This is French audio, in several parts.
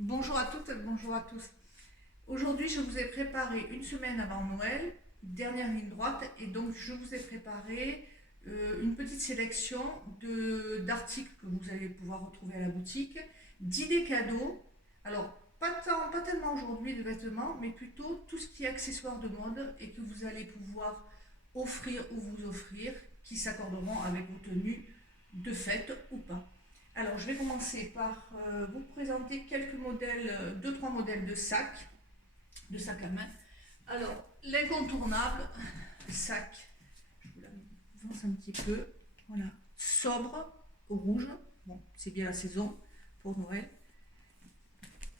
Bonjour à toutes, bonjour à tous. Aujourd'hui, je vous ai préparé une semaine avant Noël, dernière ligne droite, et donc je vous ai préparé une petite sélection d'articles que vous allez pouvoir retrouver à la boutique, d'idées cadeaux. Alors, pas tellement aujourd'hui de vêtements, mais plutôt tout ce qui est accessoires de mode et que vous allez pouvoir offrir ou vous offrir, qui s'accorderont avec vos tenues de fête ou pas. Alors, je vais commencer par vous présenter quelques modèles, deux, trois modèles de sacs à main. Alors, l'incontournable, sac, je vous l'avance un petit peu, voilà, sobre, rouge, bon, c'est bien la saison pour Noël,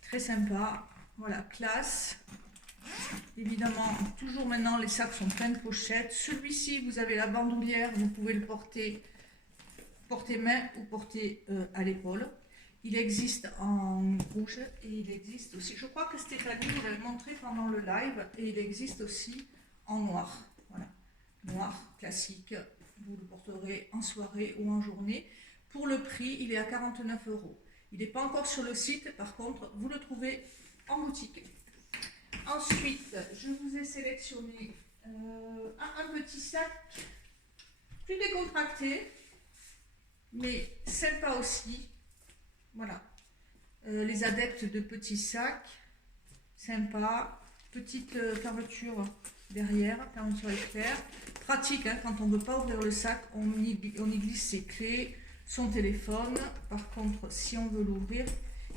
très sympa, voilà, classe. Évidemment, toujours maintenant, les sacs sont pleins de pochettes. Celui-ci, vous avez la bandoulière, vous pouvez le porter main ou porter à l'épaule. Il existe en rouge et il existe aussi, je crois que Stéphanie vous l'avait montré pendant le live, et il existe aussi en noir. Voilà, noir classique, vous le porterez en soirée ou en journée. Pour le prix, il est à 49 €. Il n'est pas encore sur le site, par contre, vous le trouvez en boutique. Ensuite, je vous ai sélectionné un petit sac plus décontracté, mais sympa aussi. Voilà. Les adeptes de petits sacs, sympa. Petite fermeture derrière, fermeture éclair. Pratique, hein, quand on ne veut pas ouvrir le sac, on y glisse ses clés, son téléphone. Par contre, si on veut l'ouvrir,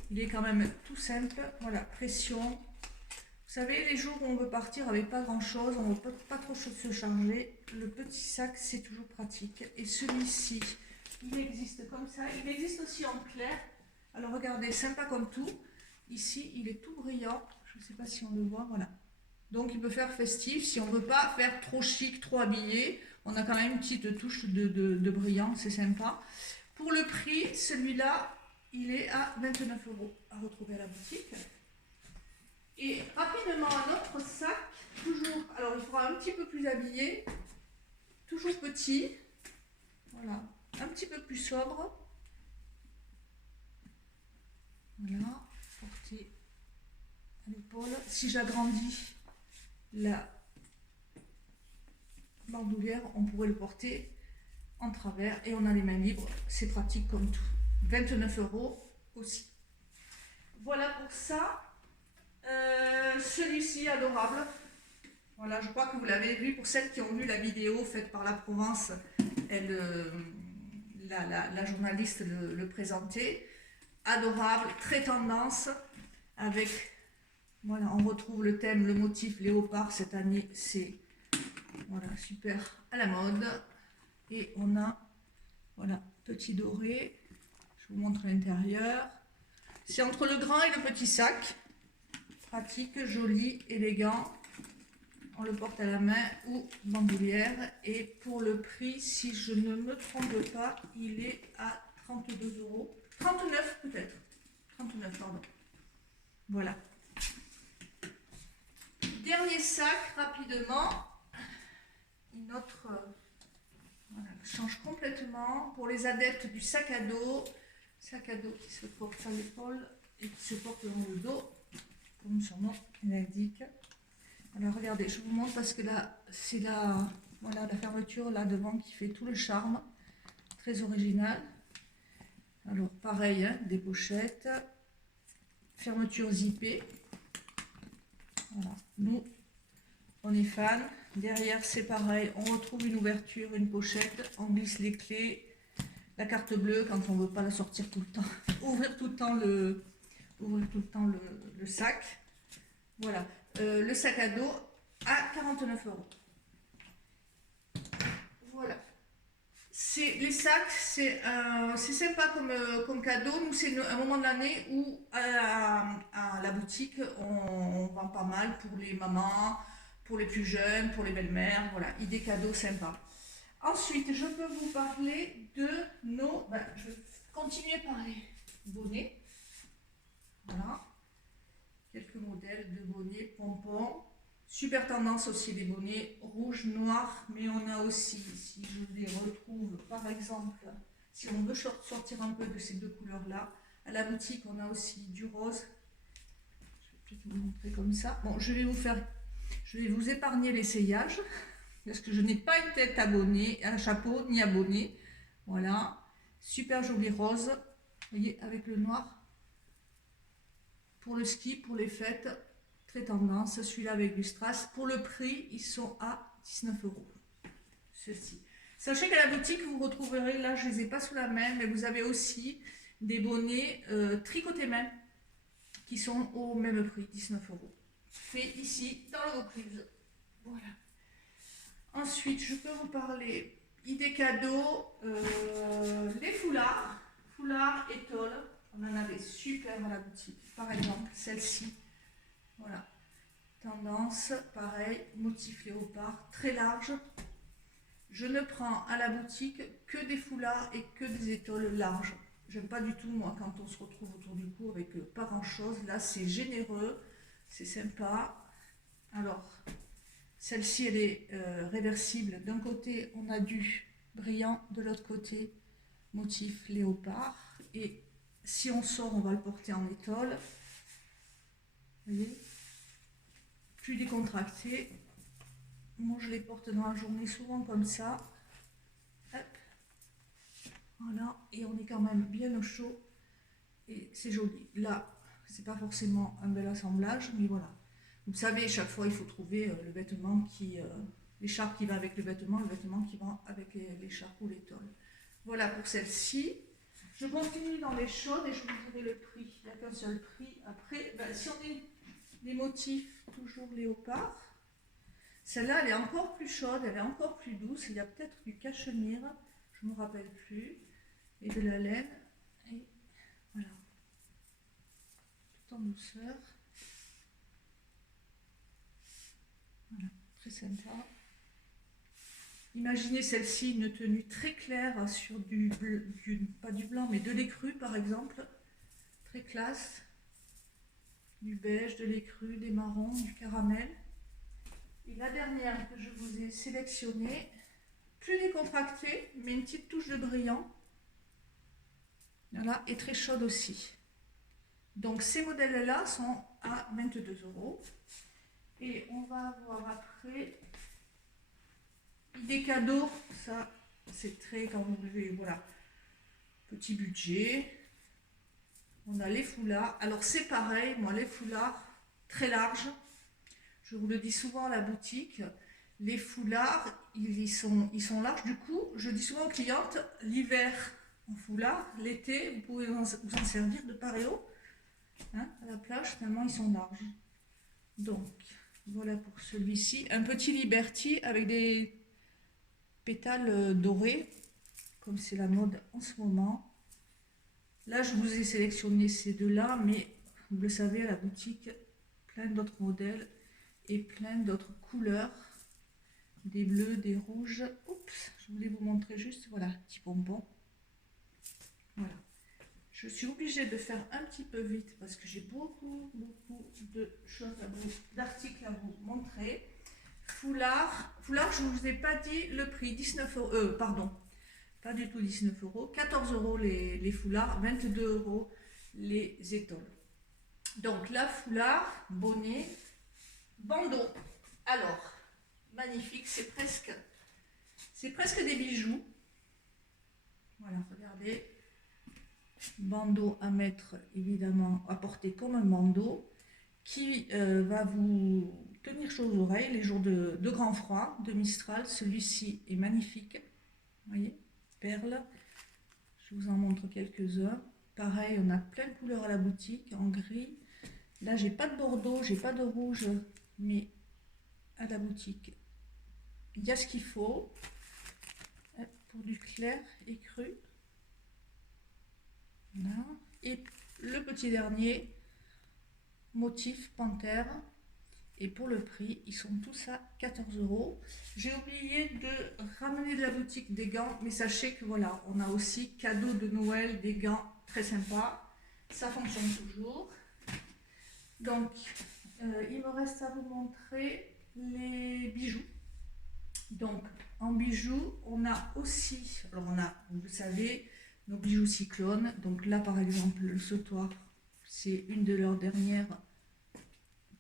il est quand même tout simple. Voilà, pression. Vous savez, les jours où on veut partir avec pas grand chose, on ne veut pas trop se charger, le petit sac c'est toujours pratique. Et celui-ci, il existe comme ça, il existe aussi en clair. Alors regardez, sympa comme tout. Ici, il est tout brillant. Je ne sais pas si on le voit, voilà. Donc il peut faire festif. Si on ne veut pas faire trop chic, trop habillé, on a quand même une petite touche de brillant, c'est sympa. Pour le prix, celui-là, il est à 29 € à retrouver à la boutique. Et rapidement, un autre sac, toujours, alors il faudra un petit peu plus habillé, toujours petit, voilà, un petit peu plus sobre. Voilà, porté à l'épaule. Si j'agrandis la bandoulière, on pourrait le porter en travers et on a les mains libres. C'est pratique comme tout. 29 € aussi. Voilà pour ça. Celui-ci, adorable. Voilà, je crois que vous l'avez vu. Pour celles qui ont vu la vidéo faite par la Provence, la journaliste le présentait. Adorable, très tendance, avec, voilà, on retrouve le thème, le motif léopard cette année, c'est, voilà, super à la mode. Et on a, voilà, petit doré, je vous montre l'intérieur. C'est entre le grand et le petit sac, pratique, joli, élégant. On le porte à la main ou bandoulière. Et pour le prix, si je ne me trompe pas, il est à 32 €. 39 peut-être. 39, pardon. Voilà. Dernier sac, rapidement. Une autre, voilà, change complètement. Pour les adeptes du sac à dos qui se porte à l'épaule et qui se porte dans le dos, comme son nom l'indique. Alors regardez, je vous montre parce que là, c'est voilà, la fermeture là devant qui fait tout le charme. Très original. Alors pareil, hein, des pochettes. Fermeture zippée. Voilà, nous, on est fan. Derrière, c'est pareil, on retrouve une ouverture, une pochette, on glisse les clés, la carte bleue quand on ne veut pas la sortir tout le temps, ouvrir tout le temps le sac. Voilà, le sac à dos à 49 €. Voilà. Les sacs, c'est sympa comme cadeau. Nous, c'est un moment de l'année où à la boutique, on vend pas mal pour les mamans, pour les plus jeunes, pour les belles-mères. Voilà, idée cadeau sympa. Ensuite, je peux vous parler de nos... je vais continuer par les bonnets. Voilà, quelques modèles de bonnets, pompons. Super tendance aussi les bonnets rouge, noir, mais on a aussi, si je les retrouve, par exemple, si on veut sortir un peu de ces deux couleurs-là, à la boutique, on a aussi du rose, je vais vous montrer comme ça. Bon, je vais vous épargner l'essayage parce que je n'ai pas une tête abonnée, un chapeau ni abonné. Voilà, super joli rose, vous voyez, avec le noir. Pour le ski, pour les fêtes, très tendance. Celui-là avec du strass. Pour le prix, ils sont à 19 €. Ceux-ci. Sachez qu'à la boutique, vous retrouverez, là je ne les ai pas sous la main, mais vous avez aussi des bonnets tricotés main qui sont au même prix, 19 €. Fait ici dans le reprise. Voilà. Ensuite, je peux vous parler idées cadeaux, les foulards, foulards étoiles. On en avait super à la boutique. Par exemple, celle-ci. Voilà. Tendance, pareil, motif léopard, très large. Je ne prends à la boutique que des foulards et que des étoiles larges. J'aime pas du tout, moi, quand on se retrouve autour du cou avec pas grand-chose. Là, c'est généreux, c'est sympa. Alors, celle-ci, elle est réversible. D'un côté, on a du brillant, de l'autre côté, motif léopard. Et si on sort, on va le porter en étole. Vous voyez, plus décontracté. Moi, je les porte dans la journée souvent comme ça. Hop. Voilà, et on est quand même bien au chaud. Et c'est joli. Là, c'est pas forcément un bel assemblage, mais voilà. Vous savez, chaque fois, il faut trouver le vêtement qui... l'écharpe qui va avec le vêtement qui va avec l'écharpe ou l'étole. Voilà pour celle-ci. Je continue dans les chaudes et je vous dirai le prix. Il n'y a qu'un seul prix. Après, ben, si on est des motifs toujours léopard, celle-là, elle est encore plus chaude, elle est encore plus douce. Il y a peut-être du cachemire, je ne me rappelle plus, et de la laine. Et voilà. Tout en douceur. Voilà, très sympa. Imaginez celle-ci, une tenue très claire sur pas du blanc, mais de l'écru par exemple. Très classe. Du beige, de l'écru, des marrons, du caramel. Et la dernière que je vous ai sélectionnée, plus décontractée, mais une petite touche de brillant. Voilà, et très chaude aussi. Donc ces modèles-là sont à 22 €. Et on va avoir après des cadeaux. Ça, c'est très, quand vous voulez, voilà, petit budget. On a les foulards. Alors c'est pareil, moi les foulards très larges. Je vous le dis souvent à la boutique, les foulards, ils sont larges. Du coup, je dis souvent aux clientes, l'hiver en foulard, l'été, vous pouvez vous en servir de part et haut, hein, à la plage, tellement ils sont larges. Donc, voilà pour celui-ci. Un petit Liberty avec des pétales dorés, comme c'est la mode en ce moment. Là, je vous ai sélectionné ces deux-là, mais vous le savez, à la boutique, plein d'autres modèles et plein d'autres couleurs, des bleus, des rouges. Oups, je voulais vous montrer juste, voilà, petit bonbon. Voilà. Je suis obligée de faire un petit peu vite parce que j'ai beaucoup de choses d'articles à vous montrer. Foulard, je ne vous ai pas dit le prix, 19 €, pardon, pas du tout 19 €, 14 € les foulards, 22 € les étoiles. Donc là, foulard, bonnet, bandeau. Alors, magnifique, c'est presque des bijoux. Voilà, regardez. Bandeau à mettre, évidemment, à porter comme un bandeau qui va vous tenir chaud aux oreilles les jours de grand froid, de Mistral. Celui-ci est magnifique. Vous voyez, perles. Je vous en montre quelques-uns. Pareil, on a plein de couleurs à la boutique, en gris. Là, j'ai pas de bordeaux, j'ai pas de rouge, mais à la boutique, il y a ce qu'il faut pour du clair et cru. Voilà. Et le petit dernier, motif panthère. Et pour le prix, ils sont tous à 14 €. J'ai oublié de ramener de la boutique des gants, mais sachez que voilà, on a aussi cadeau de Noël, des gants très sympas. Ça fonctionne toujours. Donc, il me reste à vous montrer les bijoux. Donc, en bijoux, on a aussi, alors on a, vous savez, nos bijoux cyclones. Donc là, par exemple, le sautoir, c'est une de leurs dernières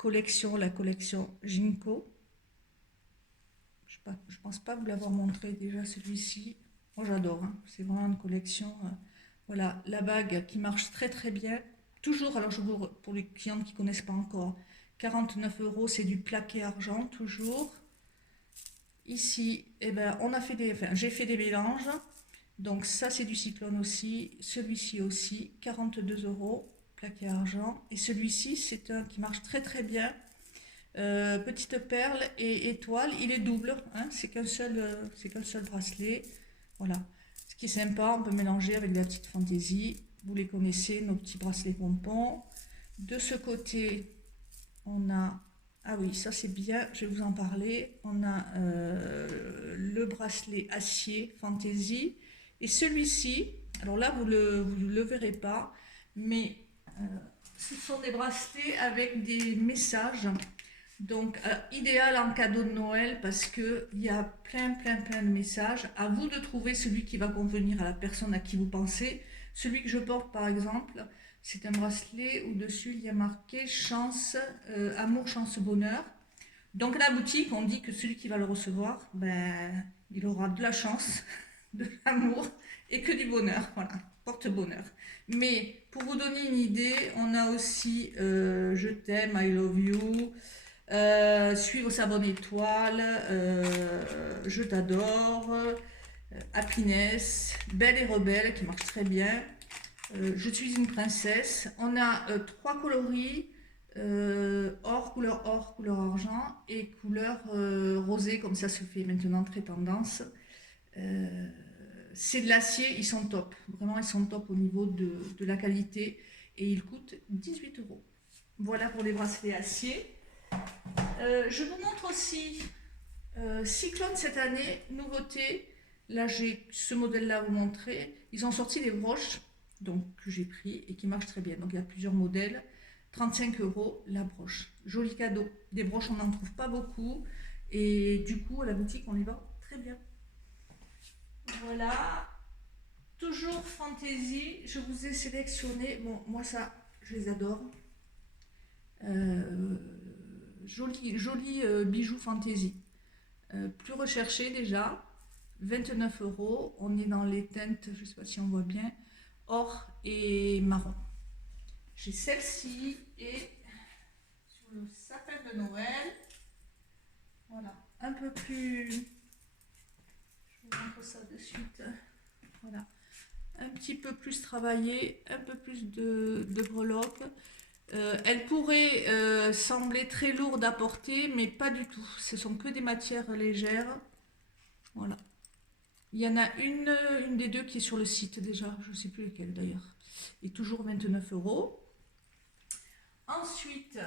collection, la collection Ginko. Je pense pas vous l'avoir montré déjà celui-ci. Moi j'adore, hein. C'est vraiment une collection. Voilà, la bague qui marche très très bien. Toujours, alors pour les clients qui ne connaissent pas encore, 49 €, c'est du plaqué argent, toujours. Ici, eh ben, j'ai fait des mélanges. Donc ça c'est du cyclone aussi, celui-ci aussi, 42 €, plaqué argent. Et celui-ci c'est un qui marche très très bien. Petite perle et étoile, il est double, hein, c'est qu'un seul bracelet. Voilà. Ce qui est sympa, on peut mélanger avec de la petite fantaisie. Vous les connaissez, nos petits bracelets pompons. De ce côté, on a... Ah oui, ça c'est bien, je vais vous en parler. On a le bracelet acier fantaisie. Et celui-ci, alors là, vous le verrez pas, mais ce sont des bracelets avec des messages. Donc, idéal en cadeau de Noël parce qu'il y a plein de messages. À vous de trouver celui qui va convenir à la personne à qui vous pensez. Celui que je porte, par exemple, c'est un bracelet où dessus il y a marqué chance, amour, chance, bonheur. Donc, à la boutique, on dit que celui qui va le recevoir, ben, il aura de la chance, de l'amour et que du bonheur. Voilà, porte-bonheur. Mais pour vous donner une idée, on a aussi je t'aime, I love you. Suivre sa bonne étoile, je t'adore, happiness, belle et rebelle qui marche très bien, je suis une princesse. On a trois coloris, or, couleur argent et couleur rosée, comme ça se fait maintenant très tendance. C'est de l'acier, ils sont top, vraiment ils sont top au niveau de la qualité et ils coûtent 18 €. Voilà pour les bracelets acier. Je vous montre aussi Cyclone cette année, nouveauté. Là, j'ai ce modèle-là à vous montrer. Ils ont sorti des broches donc, que j'ai pris et qui marchent très bien. Donc, il y a plusieurs modèles. 35 € la broche. Joli cadeau. Des broches, on n'en trouve pas beaucoup. Et du coup, à la boutique, on les vend très bien. Voilà. Toujours fantaisie. Je vous ai sélectionné. Bon, moi, ça, je les adore. Joli bijoux fantaisie. Plus recherché déjà, 29 €. On est dans les teintes, je ne sais pas si on voit bien, or et marron. J'ai celle-ci et sur le sapin de Noël. Voilà, un peu plus. Je vous montre ça de suite. Voilà, un petit peu plus travaillé, un peu plus de breloques. Elle pourrait sembler très lourde à porter, mais pas du tout. Ce sont que des matières légères. Voilà. Il y en a une des deux qui est sur le site déjà. Je ne sais plus laquelle d'ailleurs. Et toujours 29 €. Ensuite,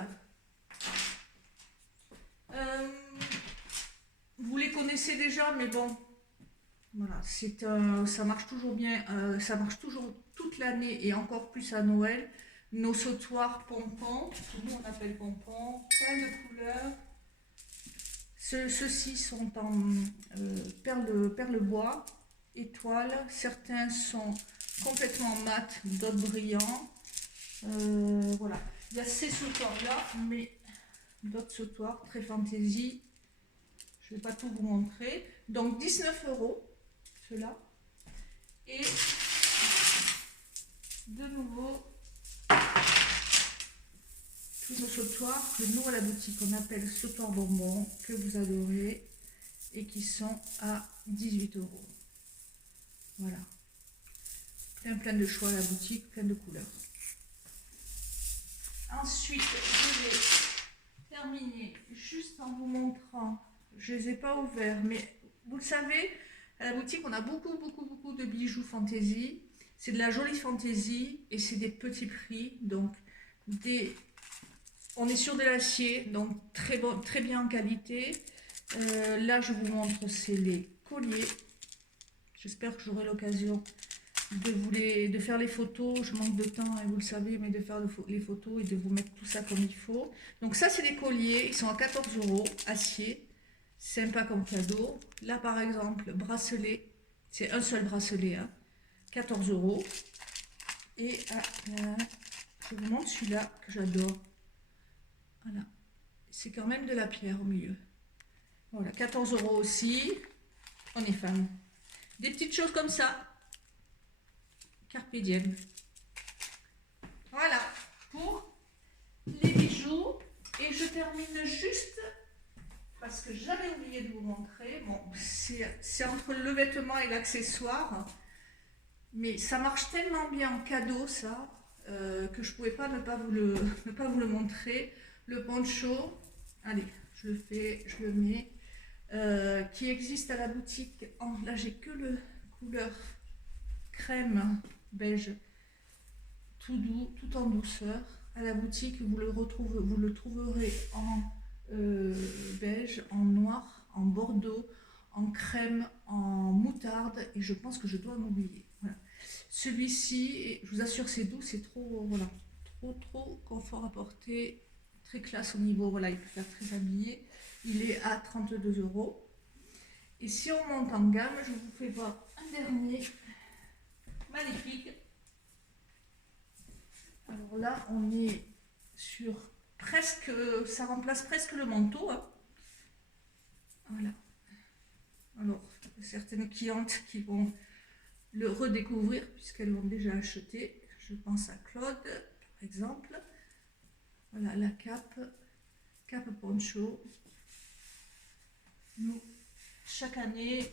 vous les connaissez déjà, mais bon, voilà, ça marche toujours bien. Ça marche toujours toute l'année et encore plus à Noël. Nos sautoirs pompons, nous on appelle pompons, plein de couleurs. Ceux-ci sont en perle bois, étoile. Certains sont complètement mat, d'autres brillants. Voilà. Il y a ces sautoirs-là, mais d'autres sautoirs très fantaisie. Je ne vais pas tout vous montrer. Donc 19 €, ceux-là. Et de nouveau, tous nos sautoirs que nous à la boutique on appelle sautoirs bonbons, que vous adorez et qui sont à 18 €. Voilà. Plein de choix à la boutique, plein de couleurs. Ensuite, je vais terminer juste en vous montrant, je ne les ai pas ouverts, mais vous le savez, à la boutique on a beaucoup de bijoux fantaisie. C'est de la jolie fantaisie et c'est des petits prix, donc on est sur de l'acier, donc très bien en qualité. Là, je vous montre, c'est les colliers. J'espère que j'aurai l'occasion de faire les photos. Je manque de temps, hein, vous le savez, mais de faire les photos et de vous mettre tout ça comme il faut. Donc ça, c'est des colliers. Ils sont à 14 €, acier. Sympa comme cadeau. Là, par exemple, bracelet. C'est un seul bracelet, hein, 14 €. Et je vous montre celui-là que j'adore. Voilà, c'est quand même de la pierre au milieu. Voilà, 14 € aussi. On est fan. Des petites choses comme ça. Carpe diem. Voilà, pour les bijoux. Et je termine juste, parce que j'avais oublié de vous montrer. Bon, c'est entre le vêtement et l'accessoire. Mais ça marche tellement bien en cadeau, ça, que je ne pouvais pas ne pas vous le montrer. Le poncho, allez, je le fais, je le mets, qui existe à la boutique. Là, j'ai que le couleur crème beige, tout doux, tout en douceur. À la boutique, vous le trouverez en beige, en noir, en bordeaux, en crème, en moutarde, et je pense que je dois en oublier. Voilà. Celui-ci, je vous assure, c'est doux, c'est trop, voilà, trop confort à porter, très classe au niveau, voilà, il peut faire très habillé. Il est à 32 €. Et si on monte en gamme, je vous fais voir un dernier magnifique. Alors là, on est sur presque, ça remplace presque le manteau. Hein. Voilà. Alors, certaines clientes qui vont le redécouvrir puisqu'elles l'ont déjà acheté. Je pense à Claude, par exemple. Voilà, la cape poncho. Nous, chaque année,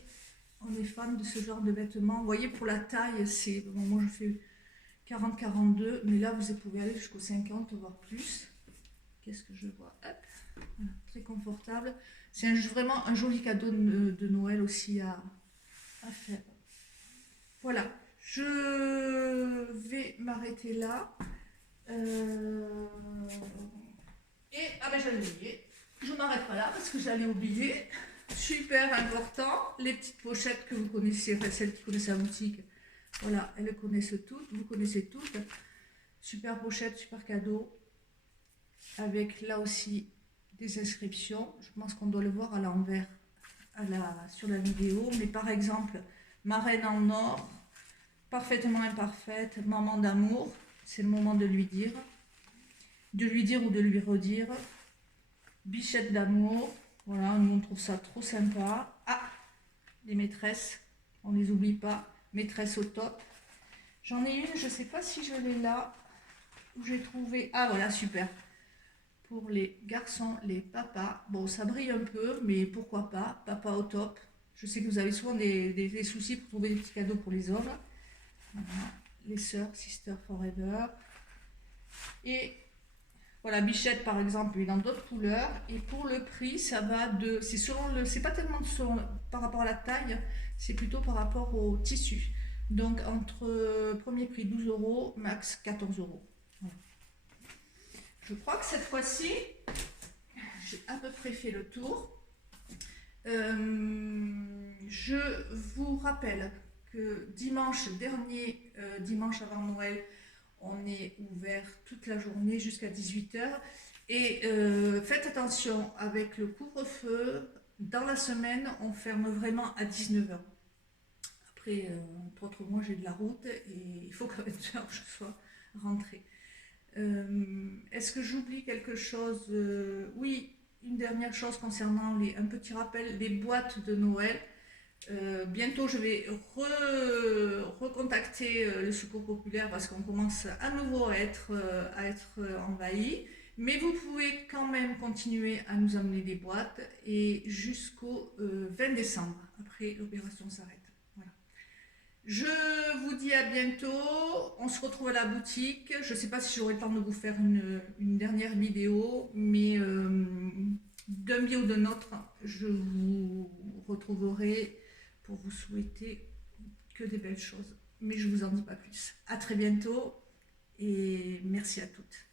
on est fan de ce genre de vêtements. Vous voyez, pour la taille, c'est bon, moi je fais 40-42, mais là vous pouvez aller jusqu'au 50, voire plus. Qu'est-ce que je vois? Hop, voilà, très confortable. C'est vraiment un joli cadeau de Noël aussi à faire. Voilà, je vais m'arrêter là. Et, ah ben j'allais oublier, je ne m'arrête pas là parce que j'allais oublier. Super important, les petites pochettes que vous connaissez, enfin celles qui connaissent la boutique, voilà, elles le connaissent toutes, vous connaissez toutes. Super pochette, super cadeau, avec là aussi des inscriptions. Je pense qu'on doit le voir à l'envers sur la vidéo, mais par exemple, ma reine en or, parfaitement imparfaite, maman d'amour, c'est le moment de lui dire ou de lui redire. Bichette d'amour, voilà, nous on trouve ça trop sympa. Ah, les maîtresses, on ne les oublie pas, maîtresses au top. J'en ai une, je ne sais pas si je l'ai là, où j'ai trouvé, ah voilà, super. Pour les garçons, les papas, bon ça brille un peu, mais pourquoi pas, papa au top. Je sais que vous avez souvent des soucis pour trouver des petits cadeaux pour les hommes. Voilà, les sœurs, sister forever. Et voilà, bichette par exemple, mais dans d'autres couleurs. Et pour le prix, ça va de, c'est pas tellement par rapport à la taille, c'est plutôt par rapport au tissu. Donc entre premier prix 12 €, max 14 €. Voilà. Je crois que cette fois-ci, j'ai à peu près fait le tour. Je vous rappelle que dimanche dernier, dimanche avant Noël, on est ouvert toute la journée jusqu'à 18 h. Et faites attention, avec le couvre-feu, dans la semaine, on ferme vraiment à 19 h. Après, entre autres, moi j'ai de la route et il faut qu'à 20 h je sois rentrée. Est-ce que j'oublie quelque chose? Oui, une dernière chose concernant un petit rappel, les boîtes de Noël. Bientôt je vais recontacter le Secours Populaire parce qu'on commence à nouveau à être envahi. Mais vous pouvez quand même continuer à nous amener des boîtes et jusqu'au 20 décembre. Après, l'opération s'arrête. Voilà. Je vous dis à bientôt. On se retrouve à la boutique. Je ne sais pas si j'aurai le temps de vous faire une dernière vidéo, mais d'un biais ou d'un autre, je vous retrouverai pour vous souhaiter que des belles choses. Mais je ne vous en dis pas plus. À très bientôt et merci à toutes.